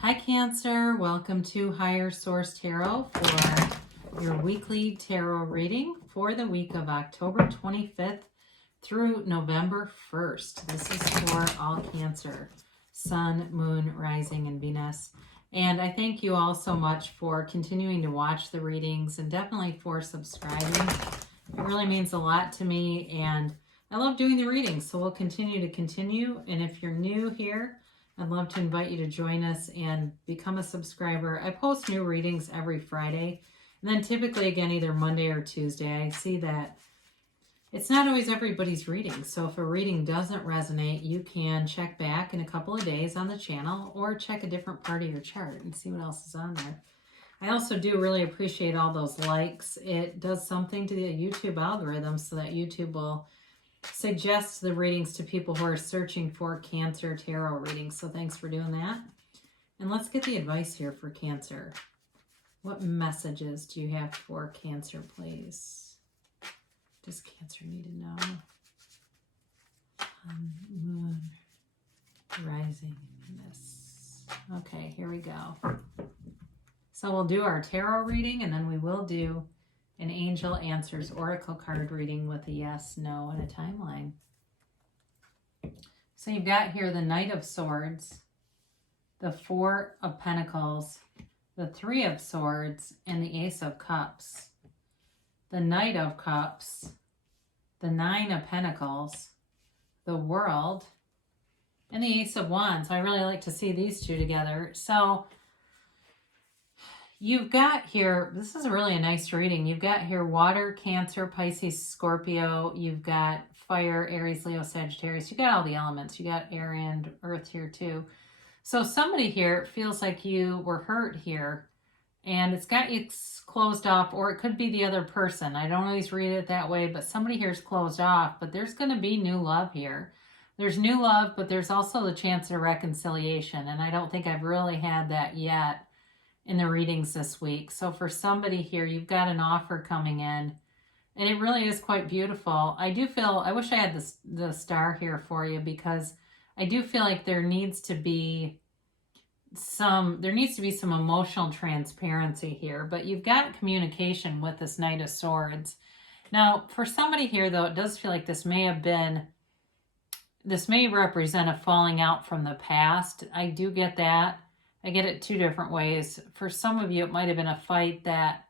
Hi Cancer, welcome to Higher Source Tarot for your weekly tarot reading for the week of October 25th through November 1st. This is for all Cancer, Sun, Moon, Rising, and Venus. And I thank you all so much for continuing to watch the readings and definitely for subscribing. It really means a lot to me and I love doing the readings, so we'll continue. And if you're new here, I'd love to invite you to join us and become a subscriber. I post new readings every Friday, and then typically again either Monday or Tuesday. I see that it's not always everybody's reading, so if a reading doesn't resonate, you can check back in a couple of days on the channel or check a different part of your chart and see what else is on there. I also do really appreciate all those likes. It does something to the YouTube algorithm so that YouTube will suggest the readings to people who are searching for Cancer tarot readings. So thanks for doing that. And let's get the advice here for Cancer. What messages do you have for Cancer, please? Does Cancer need to know? Moon, Rising, Venus. Okay, here we go. So we'll do our tarot reading and then we will do an Angel Answers Oracle card reading with a yes, no, and a timeline. So you've got here the Knight of Swords, the Four of Pentacles, the Three of Swords, and the Ace of Cups. The Knight of Cups, the Nine of Pentacles, the World, and the Ace of Wands. I really like to see these two together. So you've got here, this is really a nice reading. You've got here water, Cancer, Pisces, Scorpio. You've got fire, Aries, Leo, Sagittarius. You got all the elements. You got air and earth here too. So somebody here feels like you were hurt here and it's got you closed off, or it could be the other person. I don't always read it that way, but somebody here is closed off, but there's going to be new love here. There's new love, but there's also the chance of reconciliation. And I don't think I've really had that yet in the readings this week. So for somebody here, you've got an offer coming in and it really is quite beautiful. I do feel, I wish I had the star here for you because I do feel like there needs to be some emotional transparency here, but you've got communication with this Knight of Swords. Now for somebody here though, it does feel like this may represent a falling out from the past. I do get that. I get it two different ways. For some of you, it might have been a fight that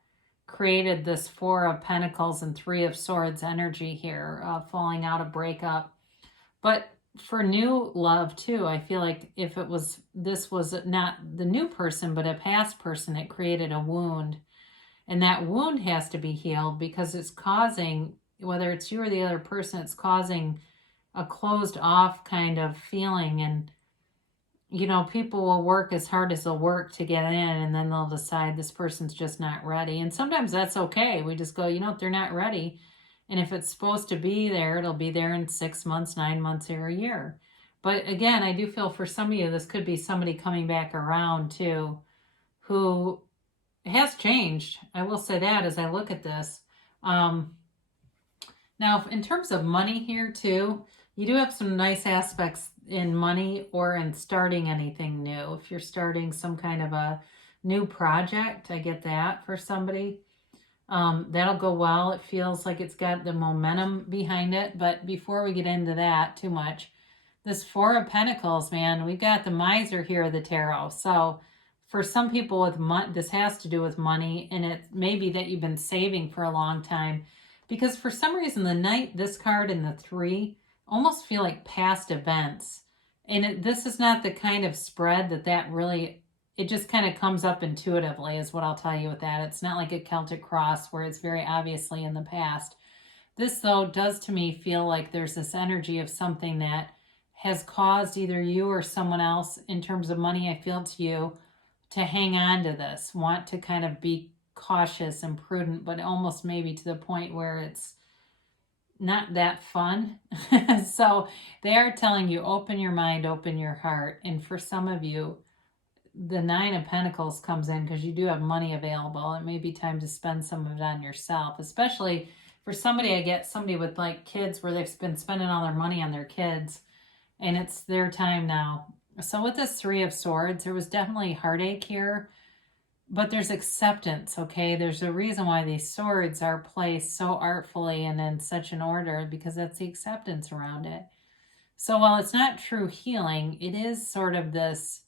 created this Four of Pentacles and Three of Swords energy here, falling out, a breakup. But for new love too, I feel like if this was not the new person, but a past person, it created a wound. And that wound has to be healed because it's causing, whether it's you or the other person, it's causing a closed off kind of feeling. And you know, people will work as hard as they'll work to get in, and then they'll decide this person's just not ready. And sometimes that's okay. We just go, you know, if they're not ready, and if it's supposed to be there, it'll be there in 6 months, 9 months, or a year. But again, I do feel for some of you, this could be somebody coming back around too, who has changed. I will say that as I look at this. Now, in terms of money here too, you do have some nice aspects in money or in starting anything new. If you're starting some kind of a new project, I get that for somebody. That'll go well. It feels like it's got the momentum behind it. But before we get into that too much, this Four of Pentacles, man, we've got the Miser here of the tarot. So for some people with money, this has to do with money, and it may be that you've been saving for a long time. Because for some reason, the Knight, this card, and the Three almost feel like past events. And this is not the kind of spread that really, it just kind of comes up intuitively is what I'll tell you with that. It's not like a Celtic cross where it's very obviously in the past. This, though, does to me feel like there's this energy of something that has caused either you or someone else, in terms of money, I feel to you, to hang on to this, want to kind of be cautious and prudent, but almost maybe to the point where it's not that fun. So they are telling you, open your mind, open your heart. And for some of you, the Nine of Pentacles comes in because you do have money available. It may be time to spend some of it on yourself, especially for somebody. I get somebody with like kids where they've been spending all their money on their kids and it's their time now. So with this Three of Swords, there was definitely heartache here, but there's acceptance, okay? There's a reason why these swords are placed so artfully and in such an order, because that's the acceptance around it. So while it's not true healing, it is sort of this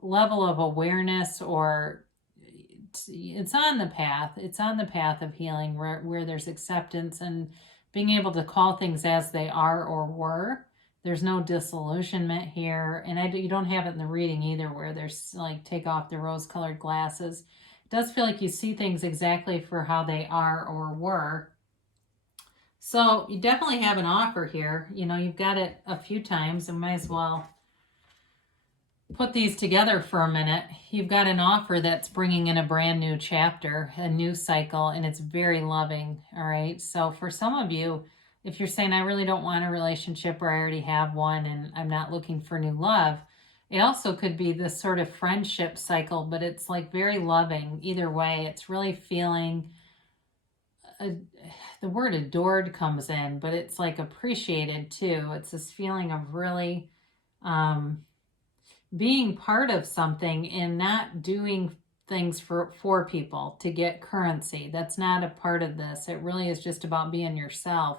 level of awareness, or it's on the path. It's on the path of healing where there's acceptance and being able to call things as they are or were. There's no disillusionment here. And you don't have it in the reading either, where there's like, take off the rose-colored glasses. It does feel like you see things exactly for how they are or were. So you definitely have an offer here. You know, you've got it a few times, and might as well put these together for a minute. You've got an offer that's bringing in a brand new chapter, a new cycle, and it's very loving. All right. So for some of you, if you're saying, I really don't want a relationship, or I already have one and I'm not looking for new love, it also could be this sort of friendship cycle, but it's like very loving. Either way, it's really feeling, the word adored comes in, but it's like appreciated too. It's this feeling of really, being part of something and not doing things for people to get currency. That's not a part of this. It really is just about being yourself.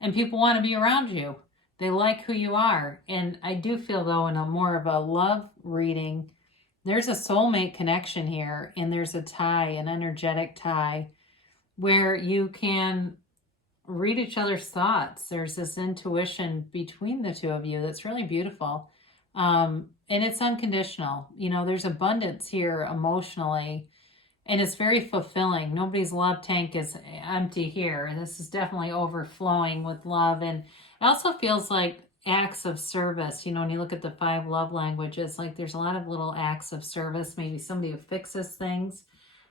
And people want to be around you. They like who you are. And I do feel, though, in a more of a love reading, there's a soulmate connection here, and there's a tie, an energetic tie, where you can read each other's thoughts. There's this intuition between the two of you that's really beautiful. And it's unconditional. You know, there's abundance here emotionally, and it's very fulfilling. Nobody's love tank is empty here. This is definitely overflowing with love. And it also feels like acts of service. You know, when you look at the 5 love languages, like there's a lot of little acts of service. Maybe somebody who fixes things.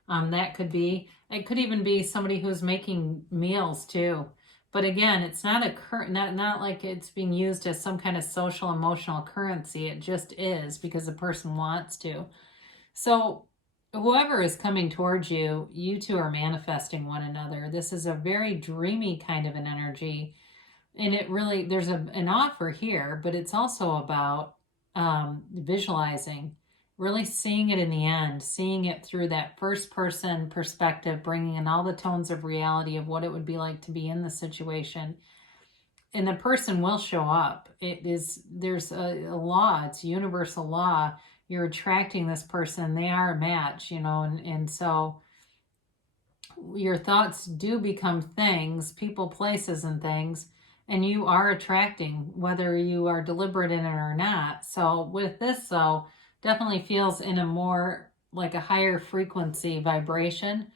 That could be. It could even be somebody who's making meals too. But again, it's not not like it's being used as some kind of social emotional currency. It just is because the person wants to. So whoever is coming towards you, you two are manifesting one another. This is a very dreamy kind of an energy. And it really, there's an offer here, but it's also about visualizing, really seeing it in the end, seeing it through that first person perspective, bringing in all the tones of reality of what it would be like to be in the situation. And the person will show up. There's a law, it's a universal law. You're attracting this person, they are a match, you know, and so your thoughts do become things, people, places, and things, and you are attracting, whether you are deliberate in it or not. So with this, though, definitely feels in a more like a higher frequency vibration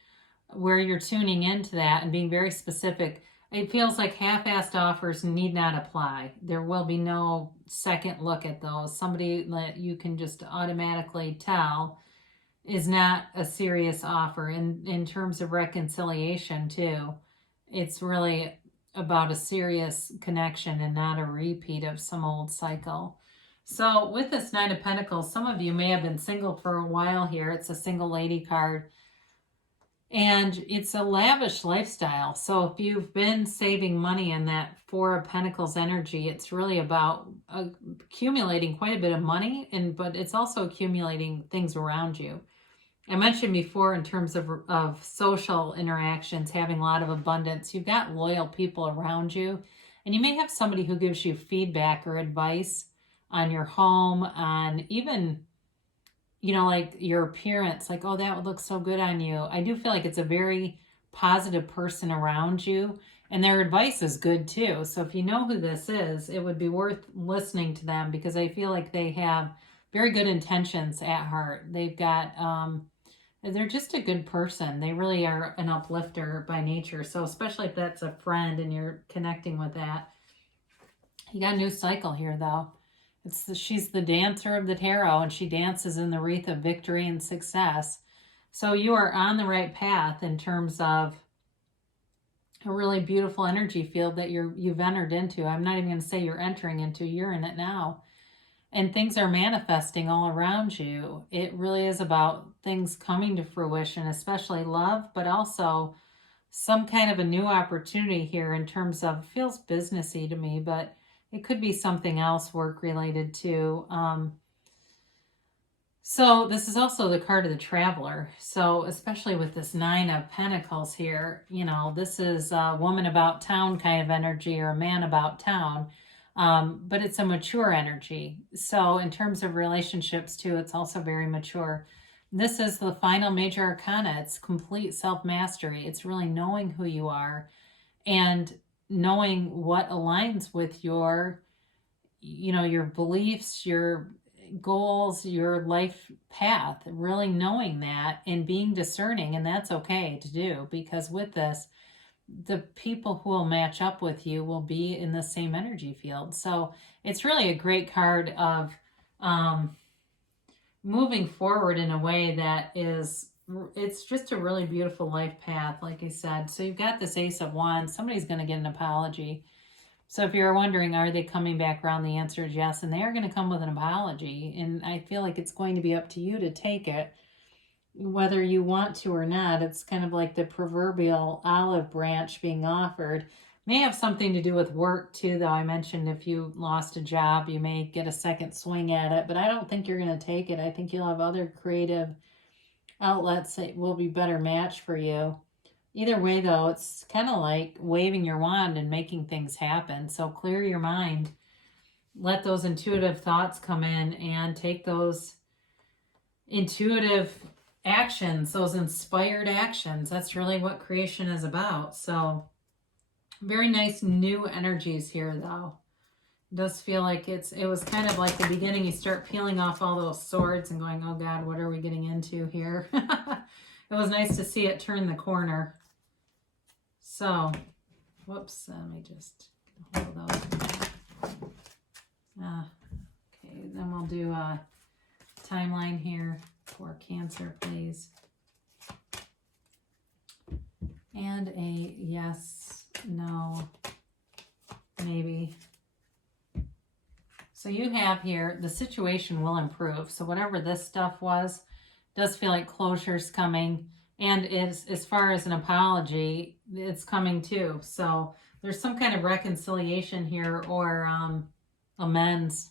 where you're tuning into that and being very specific. It feels like half-assed offers need not apply. There will be no second look at those. Somebody that you can just automatically tell is not a serious offer. In terms of reconciliation too, it's really about a serious connection and not a repeat of some old cycle. So with this Nine of Pentacles, some of you may have been single for a while here. It's a single lady card. And it's a lavish lifestyle. So if you've been saving money in that Four of Pentacles energy, it's really about accumulating quite a bit of money, but it's also accumulating things around you. I mentioned before in terms of social interactions, having a lot of abundance. You've got loyal people around you, and you may have somebody who gives you feedback or advice on your home, on even, you know, like your appearance, like, oh, that would look so good on you. I do feel like it's a very positive person around you, and their advice is good too. So if you know who this is, it would be worth listening to them, because I feel like they have very good intentions at heart. They've got, they're just a good person. They really are an uplifter by nature. So especially if that's a friend and you're connecting with that. You got a new cycle here though. She's the dancer of the tarot, and she dances in the wreath of victory and success. So you are on the right path in terms of a really beautiful energy field that you've entered into. I'm not even going to say you're entering into, you're in it now. And things are manifesting all around you. It really is about things coming to fruition, especially love, but also some kind of a new opportunity here in terms of, feels businessy to me, but It could be something else work related too. So this is also the card of the traveler. So especially with this Nine of Pentacles here, you know, this is a woman about town kind of energy or a man about town. But it's a mature energy. So in terms of relationships too, it's also very mature. This is the final major arcana. It's complete self-mastery. It's really knowing who you are and knowing what aligns with your, you know, your beliefs, your goals, your life path, really knowing that and being discerning. And that's okay to do, because with this, the people who will match up with you will be in the same energy field. So it's really a great card of moving forward in a way that is, it's just a really beautiful life path, like I said. So you've got this Ace of Wands. Somebody's going to get an apology. So if you're wondering, are they coming back around? The answer is yes, and they are going to come with an apology. And I feel like it's going to be up to you to take it, whether you want to or not. It's kind of like the proverbial olive branch being offered. May have something to do with work too, though. I mentioned if you lost a job, you may get a second swing at it, but I don't think you're going to take it. I think you'll have other creative outlets that will be better match for you. Either way, though, it's kind of like waving your wand and making things happen. So clear your mind. Let those intuitive thoughts come in and take those intuitive actions, those inspired actions. That's really what creation is about. So very nice new energies here, though. It does feel like it was kind of like the beginning. You start peeling off all those swords and going, oh God, what are we getting into here? It was nice to see it turn the corner. So, whoops, let me just hold those. Okay, then we'll do a timeline here for Cancer, please. And a yes, no, maybe. So you have here, the situation will improve. So whatever this stuff was, does feel like closure's coming. And as far as an apology, it's coming too. So there's some kind of reconciliation here, or amends.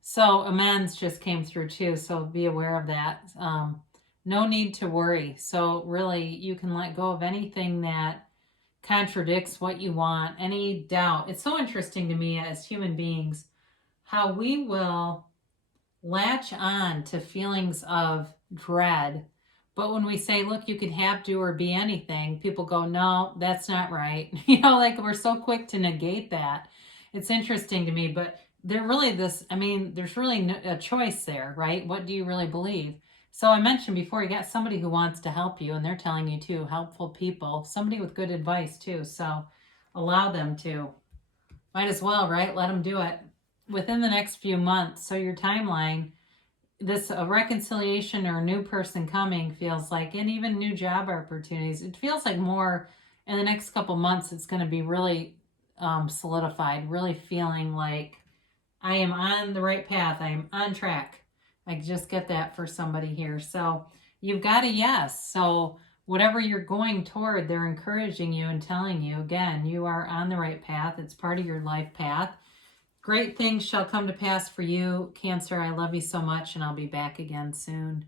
So amends just came through too. So be aware of that. No need to worry. So really, you can let go of anything that contradicts what you want, any doubt. It's so interesting to me as human beings how we will latch on to feelings of dread. But when we say, look, you can have, do, or be anything, people go, no, that's not right. You know, like we're so quick to negate that. It's interesting to me, but there's really a choice there, right? What do you really believe? So I mentioned before, you got somebody who wants to help you, and they're telling you too, helpful people, somebody with good advice too. So allow them to. Might as well, right? Let them do it within the next few months. So your timeline, a reconciliation or a new person coming feels like, and even new job opportunities, it feels like more in the next couple months, it's going to be really solidified, really feeling like I am on the right path. I am on track. I just get that for somebody here. So you've got a yes. So whatever you're going toward, they're encouraging you and telling you, again, you are on the right path. It's part of your life path. Great things shall come to pass for you, Cancer. I love you so much, and I'll be back again soon.